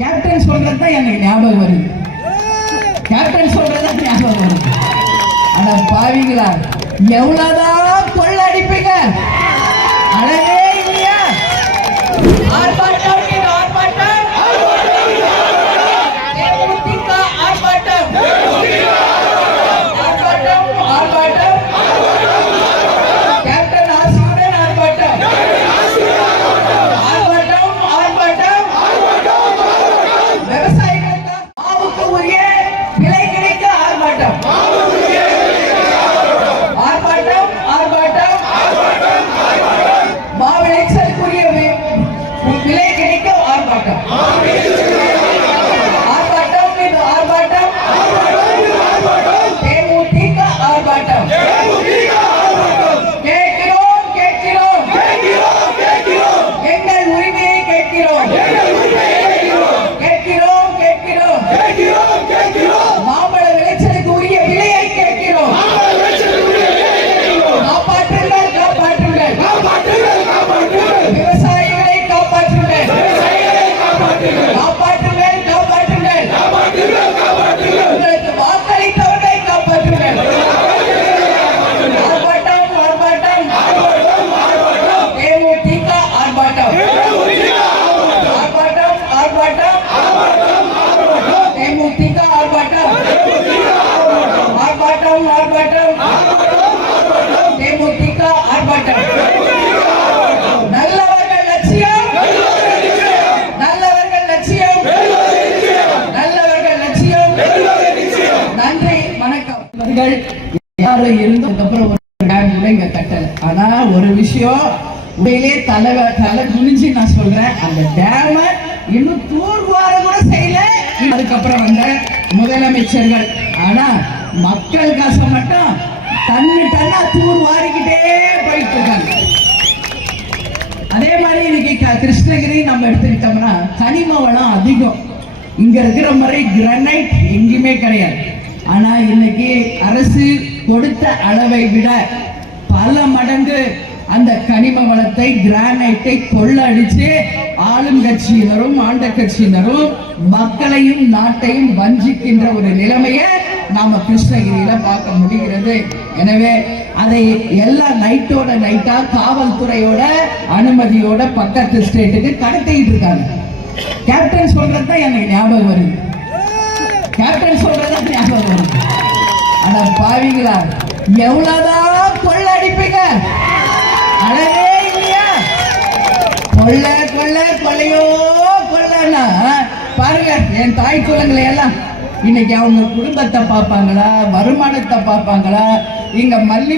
Captain சொல்றதுதான் எனக்கு ஞாபகம் வருது. கேப்டன் சொல்றதுதான் ஞாபகம் வருது. ஆனா பாவிங்களா, எவ்வளவுதான் கொள்ள அடிப்பீங்க, அழகே இல்லையா? ஆர்ப்பாட்டம் யாரும் இருந்தும் அதுக்கப்புறம் இங்க கட்டல. ஆனா ஒரு விஷயம் உண்மையிலே தலை குனிஞ்சு நான் சொல்றேன், அந்த டேம இன்னும் தூர்வார கூட செய்யல அதுக்கப்புறம் வந்த முதலமைச்சர்கள். ஆனா மக்கள் காசை மட்டும் டன்னா தூர் வாரிக்கிட்டே போயிட்டு இருக்காங்க. அதே மாதிரி இன்னைக்கு கிருஷ்ணகிரி நம்ம எடுத்துக்கிட்டோம்னா கனிம வளம் அதிகம். இங்க இருக்கிற மாதிரி கிரானைட் எங்கேயுமே கிடையாது. ஆனா இன்னைக்கு அரசு கொடுத்த அளவை விட பல மடங்கு அந்த கனிம வளத்தை கிரானைட்டை கொள்ளடிச்சு ஆளும் கட்சியினரும் ஆண்ட கட்சியினரும் மக்களையும் நாட்டையும் வஞ்சிக்கின்ற ஒரு நிலைமையை நாம கிருஷ்ணகிரியில பார்க்க முடிகிறது. எனவே அதை எல்லாம் நைட்டோட நைட்டா காவல்துறையோட அனுமதியோட பக்கத்து ஸ்டேட்டுக்கு கடத்திட்டு இருக்காங்க. கேப்டன் சொல்றதுதான் எனக்கு ஞாபகம் வருது. கேப்டன் சொல்றதுதான் ஞாபகம் வருது. ஆனா பாவிங்களா, எவ்வளவுதான் கொள்ள அடிப்பீங்க, அழகே இல்லையா? கொள்ள கொள்ள கொள்ளையோ கொள்ளனா பாருங்க. என் தாய் குலங்களை எல்லாம் இன்னைக்கு அவங்க குடும்பத்தை பார்ப்பாங்களா, வருமானத்தை பார்ப்பாங்களா? இங்க மல்லி